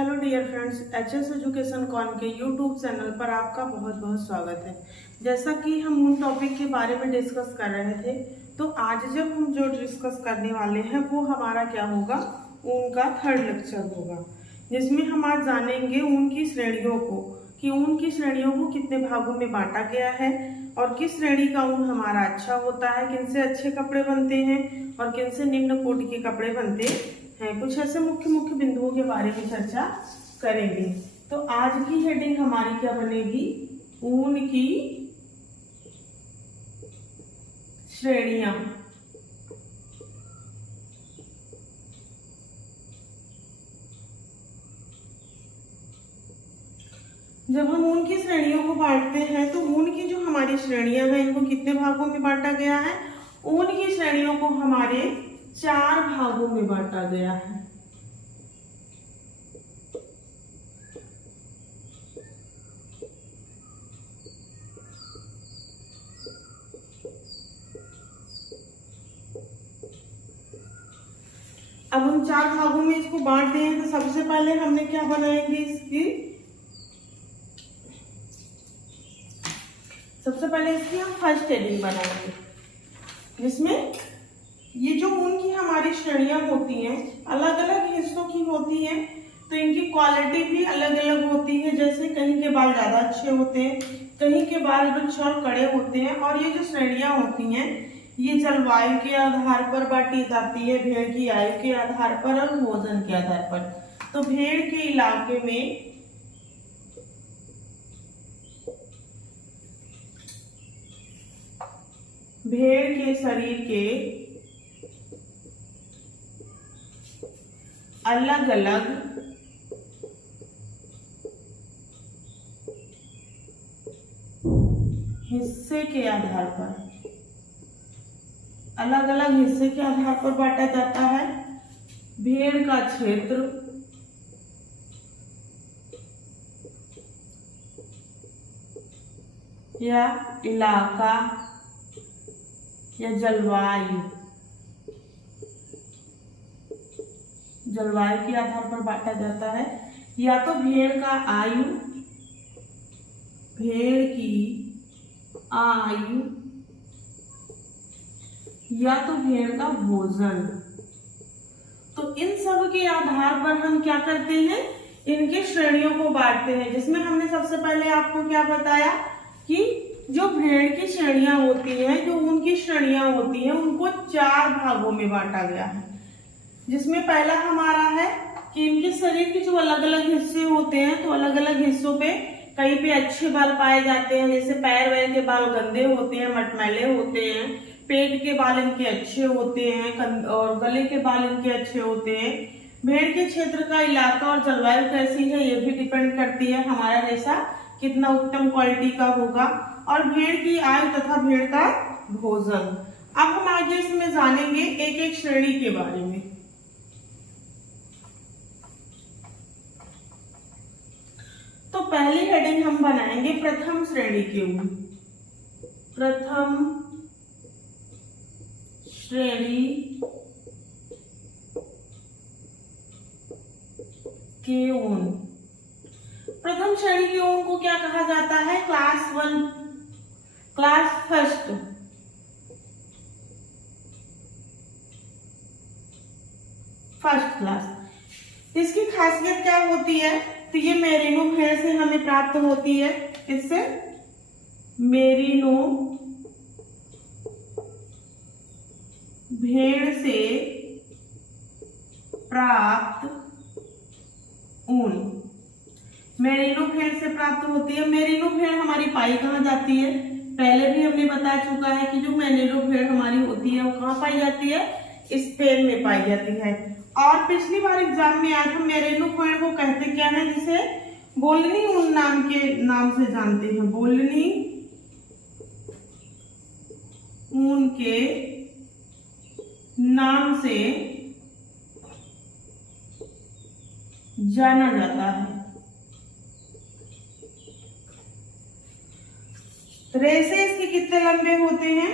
Hello dear friends, HS education कॉन के YouTube channel पर आपका बहुत बहुत स्वागत है। जैसा कि हम उन टॉपिक के बारे में डिस्कस कर रहे थे, तो आज जब हम जो डिस्कस करने वाले हैं वो हमारा क्या होगा, ऊन का थर्ड लेक्चर होगा, जिसमें हम आज जानेंगे ऊन की श्रेणियों को कि ऊन की श्रेणियों को कितने भागों में बांटा गया है और किस श्रेणी का ऊन हमारा अच्छा होता है, किन से अच्छे कपड़े बनते हैं और किन से निम्न कोटि के कपड़े बनते हैं। कुछ ऐसे मुख्य मुख्य बिंदुओं के बारे में चर्चा करेंगे। तो आज की हेडिंग हमारी क्या बनेगी, ऊन की श्रेणियां। जब हम ऊन की श्रेणियों को बांटते हैं तो ऊन की जो हमारी श्रेणियां हैं इनको कितने भागों में बांटा गया है। ऊन की श्रेणियों को हमारे 4 भागों में बांटा गया है। अब हम 4 भागों में इसको बांट दें तो सबसे पहले हमने क्या बनाएंगे, सबसे पहले इसकी हम फर्स्ट हेडिंग बनाएंगे, जिसमें ये जो ऊन की हमारी श्रेणियां होती हैं अलग अलग हिस्सों की होती हैं, तो इनकी क्वालिटी भी अलग अलग होती है। जैसे कहीं के बाल ज्यादा अच्छे होते हैं, कहीं के बाल वृक्ष और कड़े होते हैं। और ये जो श्रेणियां होती हैं ये जलवायु के आधार पर बांटी जाती है, भेड़ की आयु के आधार पर और भोजन के आधार पर। तो भेड़ के इलाके में भेड़ के शरीर के अलग अलग हिस्से के आधार पर, अलग अलग हिस्से के आधार पर बांटा जाता है। भेड़ का क्षेत्र, या इलाका, या जलवायु के आधार पर बांटा जाता है। या तो भेड़ का आयु, भेड़ की आयु, या तो भेड़ का भोजन। तो इन सब के आधार पर हम क्या करते हैं, इनके श्रेणियों को बांटते हैं। जिसमें हमने सबसे पहले आपको क्या बताया कि जो भेड़ की श्रेणियां होती हैं, जो उनकी श्रेणियां होती हैं, उनको 4 भागों में बांटा गया है। जिसमें पहला हमारा है कि इनके शरीर के जो अलग अलग हिस्से होते हैं, तो अलग अलग हिस्सों पे कहीं पे अच्छे बाल पाए जाते हैं, जैसे पैर वैर के बाल गंदे होते हैं, मटमैले होते हैं। पेट के बाल इनके अच्छे होते हैं और गले के बाल इनके अच्छे होते हैं। भेड़ के क्षेत्र का इलाका और जलवायु कैसी है ये भी डिपेंड करती है, हमारा रेशा कितना उत्तम क्वालिटी का होगा। और भेड़ की आयु तथा भेड़ का भोजन। अब हम आगे इसमें जानेंगे एक एक श्रेणी के बारे में। तो पहली हेडिंग हम बनाएंगे प्रथम श्रेणी के ऊन। प्रथम श्रेणी के ऊन। प्रथम श्रेणी के ऊन को क्या कहा जाता है, class 1, class first. First class. इसकी खासियत क्या होती है, तो ये मेरिनो भेड़ से हमें प्राप्त होती है। इससे मेरिनो भेड़ से प्राप्त ऊन, मेरिनो भेड़ से प्राप्त होती है। मेरिनो भेड़ हमारी पाई कहाँ जाती है, पहले भी हमने बता चुका है कि जो मेरिनो भेड़ हमारी होती है वो कहाँ पाई जाती है, स्पेन में पाई जाती है। और पिछली बार एग्जाम में आया था, मेरिनो भेड़ को कहते क्या है, जिसे बोलनी ऊन नाम से जानते हैं। बोलनी ऊन के नाम से जाना जाता है। रेशे इसके कितने लंबे होते हैं,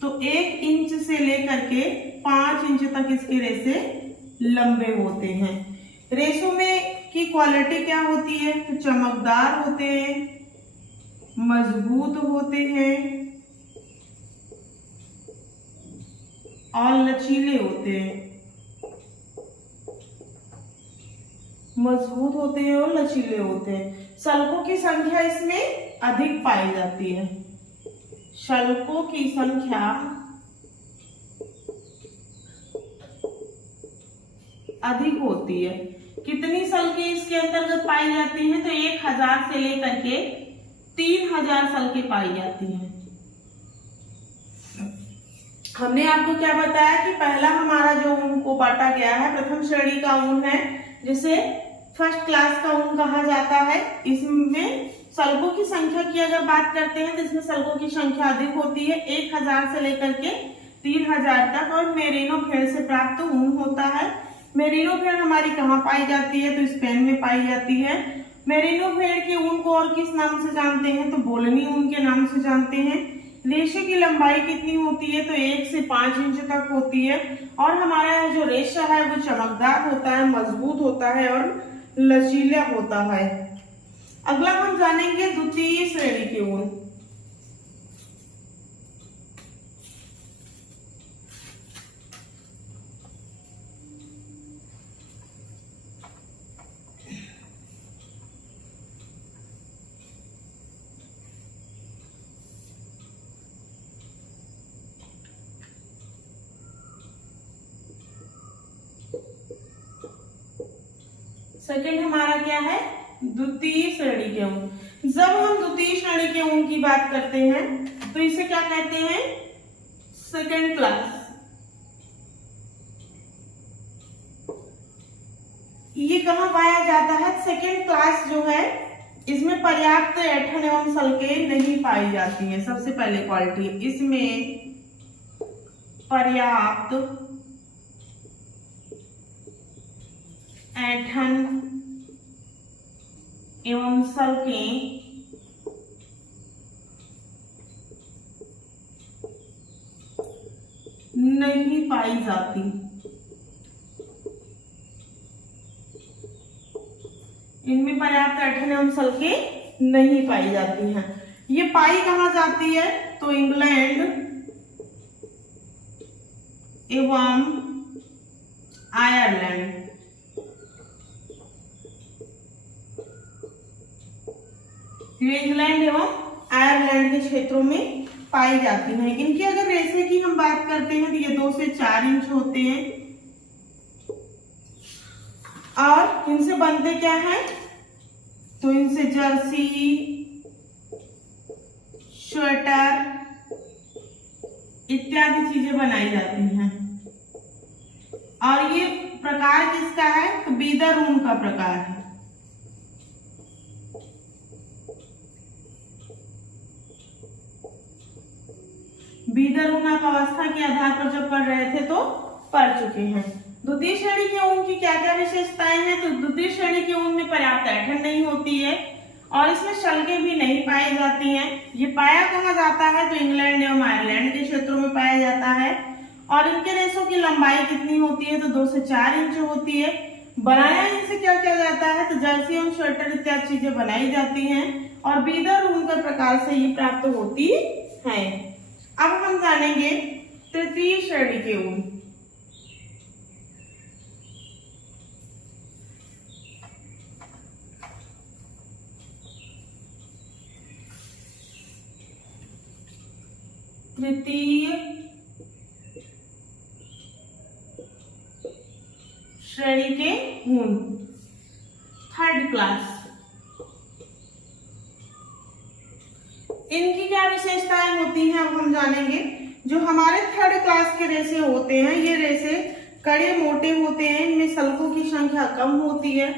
तो 1 इंच से लेकर के 5 इंच तक इसके रेशे लंबे होते हैं। रेशों में की क्वालिटी क्या होती है? तो चमकदार होते हैं, मजबूत होते हैं और लचीले होते हैं। मजबूत होते हैं और लचीले होते हैं। शल्कों की संख्या इसमें अधिक पाई जाती है। शल्कों की संख्या अधिक होती है। कितनी शल्कें इसके अंतर्गत पाई जाती हैं? तो 1000 से लेकर के 3000 शल्कें पाई जाती हैं। हमने आपको क्या बताया कि पहला हमारा जो ऊन को बांटा गया है, प्रथम श्रेणी का ऊन है जिसे फर्स्ट क्लास का ऊन कहा जाता है। इसमें शल्कों की संख्या की अगर बात करते हैं तो इसमें शल्कों की संख्या अधिक होती है, 1000 से लेकर के 3000 तक। और मेरिनो भेड़ से प्राप्त ऊन होता है। मेरिनो भेड़ हमारी कहाँ पाई जाती है? तो स्पेन में पाई जाती है। मेरिनो भेड़ के ऊन को और किस नाम से जानते हैं? तो बोलनी ऊन के नाम से जानते हैं। रेशे की लंबाई कितनी होती है? तो 1 से 5 इंच तक होती है। और हमारा जो रेशा है वो चमकदार होता है, मजबूत होता है और लचीला होता है। अगला हम जानेंगे द्वितीय श्रेणी के ऊन। सेकंड हमारा क्या है? द्वितीय श्रेणी के ऊन। जब हम द्वितीय श्रेणी के ऊन की बात करते हैं तो इसे क्या कहते हैं? Second class. ये कहाँ पाया जाता है? सेकंड क्लास जो है इसमें पर्याप्त ऐंठन एवं शल्कें नहीं पाई जाती हैं। सबसे पहले क्वालिटी इसमें पर्याप्त ऐंठन एवं शल्कें नहीं पाई जाती। इनमें पर्याप्त ऐंठन एवं शल्कें नहीं पाई जाती हैं। ये पाई कहाँ जाती है? तो इंग्लैंड एवं आयरलैंड। इंग्लैंड एवं आयरलैंड के क्षेत्रों में पाई जाती हैं। इनकी अगर रेशे की हम बात करते हैं तो ये 2 से 4 इंच होते हैं। और इनसे बनते क्या है? तो इनसे जर्सी, स्वेटर इत्यादि चीजें बनाई जाती हैं। और ये प्रकार किसका है? तो बीदर ऊन का प्रकार है। बीदर ऊन आप अवस्था के आधार पर जब पढ़ रहे थे तो पढ़ चुके हैं। द्वितीय श्रेणी के ऊन की क्या क्या विशेषताएं हैं? तो द्वितीय श्रेणी के ऊन में पर्याप्त ऐंठन नहीं होती है और इसमें शल्कें भी नहीं पाई जाती हैं। ये पाया कहाँ जाता है? तो इंग्लैंड एवं आयरलैंड के क्षेत्रों में पाया जाता है। और इनके रेशों की लंबाई कितनी होती है? तो 2 से 4 इंच होती है। बनाया इनसे क्या किया जाता है? तो जर्सी एवं स्वेटर इत्यादि चीजें बनाई जाती हैं और बीदर ऊन के प्रकार से ये प्राप्त होती है। अब हम जानेंगे तृतीय श्रेणी के ऊन। तृतीय श्रेणी के ऊन, थर्ड क्लास। इनकी क्या विशेषताएं होती हैं अब हम जानेंगे। जो हमारे थर्ड क्लास के रेशे होते हैं ये रेशे कड़े मोटे होते हैं। इनमें शल्कों की संख्या कम होती है,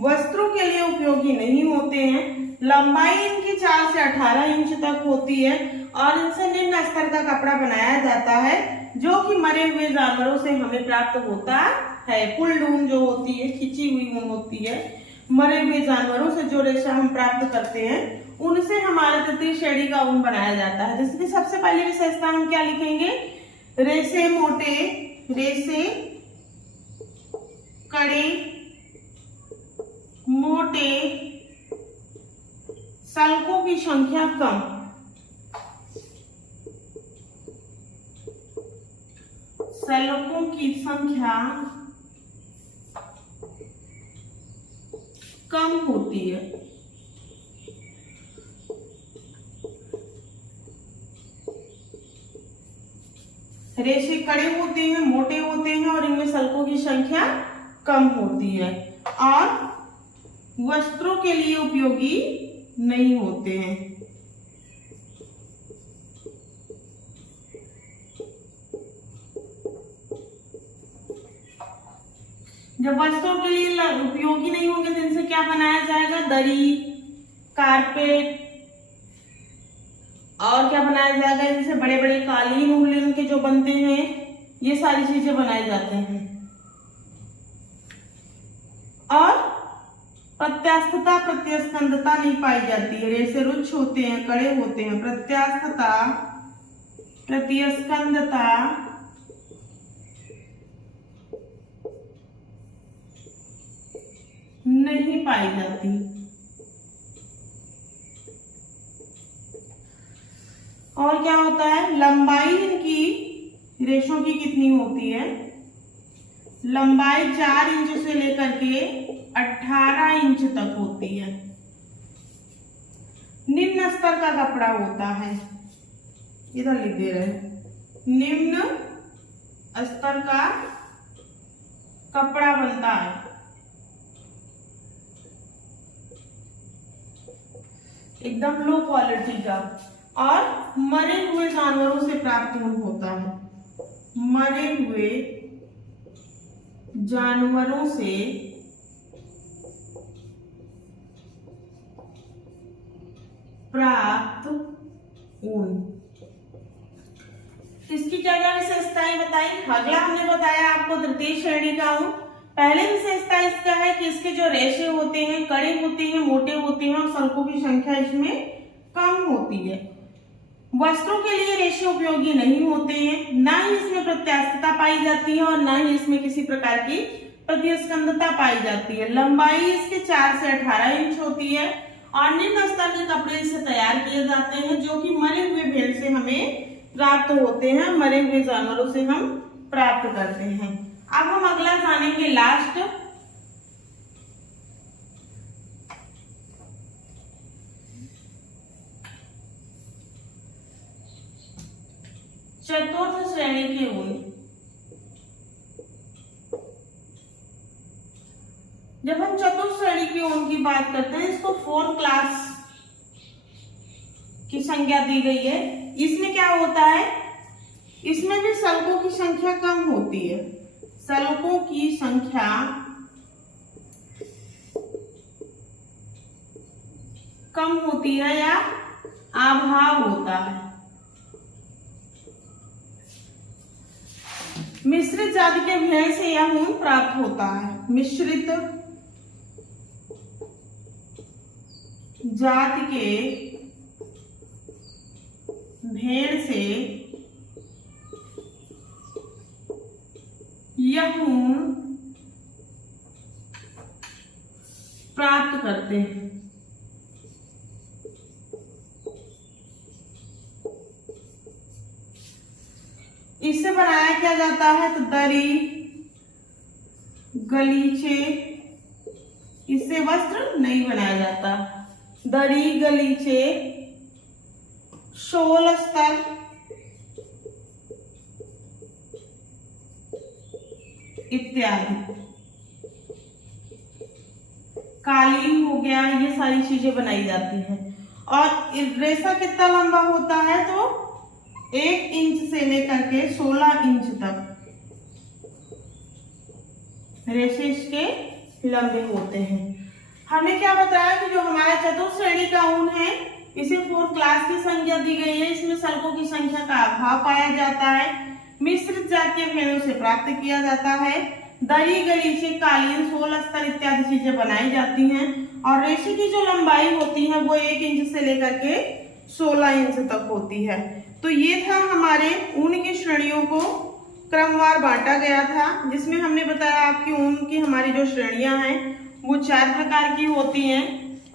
वस्त्रों के लिए उपयोगी नहीं होते हैं। लंबाई इनकी 4 से 18 इंच तक होती है और इनसे निम्न स्तर का कपड़ा बनाया जाता है जो कि मरे हुए जानवरों से हमें प्राप्त होता है। पुल्ड ऊन जो होती है, खिंची हुई ऊन होती है, मरे हुए जानवरों से जो रेशा हम प्राप्त करते हैं उनसे हमारे तृतीय श्रेणी का ऊन बनाया जाता है। जिसकी सबसे पहली विशेषता हम क्या लिखेंगे? रेशे मोटे, रेशे कड़े मोटे सल्कों की संख्या कम, सल्कों की संख्या कम होती है। रेशे कड़े होते हैं, मोटे होते हैं और इनमें सल्कों की संख्या कम होती है और वस्त्रों के लिए उपयोगी नहीं होते हैं। जब वस्त्रों के लिए उपयोगी नहीं होंगे तो इनसे क्या बनाया जाएगा? दरी, कारपेट और क्या बनाया जाएगा? इनसे बड़े बड़े कालीन उलीन के जो बनते हैं, ये सारी चीजें बनाए जाते हैं। और प्रत्यास्थता प्रत्यस्कंदता नहीं पाई जाती है। रेशे रुक्ष होते हैं, कड़े होते हैं। प्रत्यास्थता प्रत्यस्कंदता नहीं पाई जाती। और क्या होता है? लंबाई इनकी रेशों की कितनी होती है? लंबाई 4 इंच से लेकर के 18 इंच तक होती है। निम्न स्तर का कपड़ा होता है, इधर लिख दे रहे हैं, निम्न स्तर का कपड़ा बनता है। एकदम लो क्वालिटी का और मरे हुए जानवरों से प्राप्त होता है। मरे हुए जानवरों से प्राप्त ऊन। इसकी क्या क्या विशेषताएं बताई? अगला हमने बताया आपको तृतीय श्रेणी का ऊन। पहले विशेषता इसका है कि इसके जो रेशे होते हैं कड़े होते हैं, मोटे होते हैं और सल्कों की संख्या इसमें कम होती है। वस्त्रों के लिए रेशे उपयोगी नहीं होते हैं, ना ही इसमें प्रत्यास्थता पाई जाती है और ना ही इसमें किसी प्रकार की प्रतिस्कंदता पाई जाती है। लंबाई इसके 4 से 18 इंच होती है और निम्न स्तर के कपड़े इससे तैयार किए जाते हैं जो कि मरे हुए भेड़ से हमें प्राप्त होते हैं, मरे हुए जानवरों से हम प्राप्त करते हैं। अब हम अगला जानेंगे लास्ट चतुर्थ श्रेणी के ऊन। जब हम चतुर्थ श्रेणी के ऊन की बात करते हैं, इसको 4 क्लास की संज्ञा दी गई है। इसमें क्या होता है? इसमें भी सल्कों की संख्या कम होती है। सल्कों की संख्या कम होती है या अभाव होता है। मिश्रित जाति के भेड़ से यह ऊन प्राप्त होता है। मिश्रित जाति के भेड़ से यह ऊन प्राप्त करते हैं। इससे बनाया क्या जाता है? तो दरी, गलीचे, इससे वस्त्र नहीं बनाया जाता। दरी, गलीचे, शोल अस्तर इत्यादि, कालीन हो गया, ये सारी चीजें बनाई जाती हैं। और रेशा कितना लंबा होता है? तो 1 इंच से लेकर के 16 इंच तक रेशे इसके लंबे होते हैं। हमने क्या बताया कि जो हमारा चतुर्थ श्रेणी का ऊन है, इसे 4 क्लास की संख्या दी गई है। इसमें सल्कों की संख्या का अभाव पाया जाता है। मिश्रित जातीय भेड़ों से प्राप्त किया जाता है। दरी, गलीचे, कालीन, शोल अस्तर इत्यादि चीजें बनाई जाती हैं और रेशे की जो लंबाई होती है वो 1 इंच से लेकर के 16 इंच तक होती है। तो ये था हमारे ऊन की श्रेणियों को क्रमवार बांटा गया था, जिसमें हमने बताया आपकी ऊन की हमारी जो श्रेणियां हैं वो 4 प्रकार की होती हैं।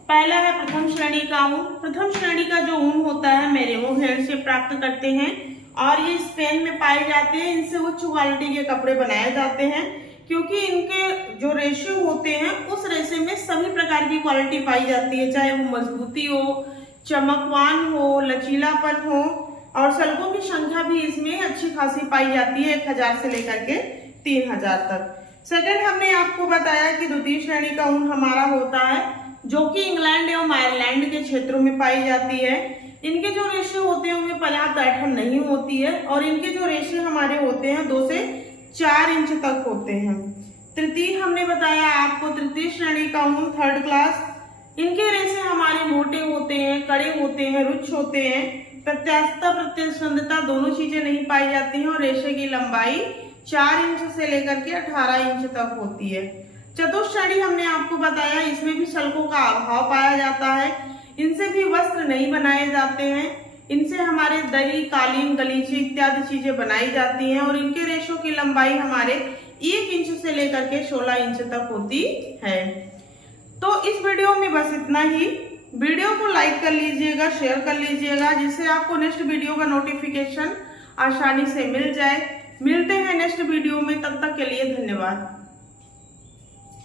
पहला है प्रथम श्रेणी का ऊन। प्रथम श्रेणी का जो ऊन होता है मेरेमो भेड़ से प्राप्त करते हैं और ये स्पेन में पाए जाते हैं। इनसे उच्च क्वालिटी के कपड़े बनाए जाते हैं क्योंकि इनके जो रेशे होते हैं उस रेशे में सभी प्रकार की क्वालिटी पाई जाती है, चाहे वो मजबूती हो, चमकवान हो, लचीलापन हो और सल्कों की संख्या भी इसमें अच्छी खासी पाई जाती है, 1000 से लेकर के 3000 तक। सेकंड हमने आपको बताया कि द्वितीय श्रेणी का ऊन हमारा होता है जो कि इंग्लैंड एवं आयरलैंड के क्षेत्रों में पाई जाती है। इनके जो रेशे होते हैं उनमें पर्याप्त ऐंठन नहीं होती है और इनके जो रेशे हमारे होते हैं 2 से 4 इंच तक होते हैं। तृतीय हमने बताया आपको तृतीय श्रेणी का ऊन, थर्ड क्लास। इनके रेशे हमारे मोटे होते हैं, कड़े होते हैं, रुक्ष होते हैं। प्रत्यास्थता प्रत्यस्कंदता दोनों चीजें नहीं पाई जाती हैं और रेशे की लंबाई 4 इंच से लेकर के 18 इंच तक होती है। चतुर्थ श्रेणी हमने आपको बताया, इसमें भी सल्कों का अभाव पाया जाता है। इनसे भी वस्त्र नहीं बनाए जाते हैं। इनसे हमारे दरी, कालीन, गलीचे इत्यादि चीजें बनाई जाती हैं और इनके रेशों की लंबाई हमारे 1 इंच से लेकर के 16 इंच तक होती है। तो इस वीडियो में बस इतना ही। वीडियो को लाइक कर लीजिएगा, शेयर कर लीजिएगा जिससे आपको नेक्स्ट वीडियो का नोटिफिकेशन आसानी से मिल जाए। मिलते हैं नेक्स्ट वीडियो में, तब तक के लिए धन्यवाद।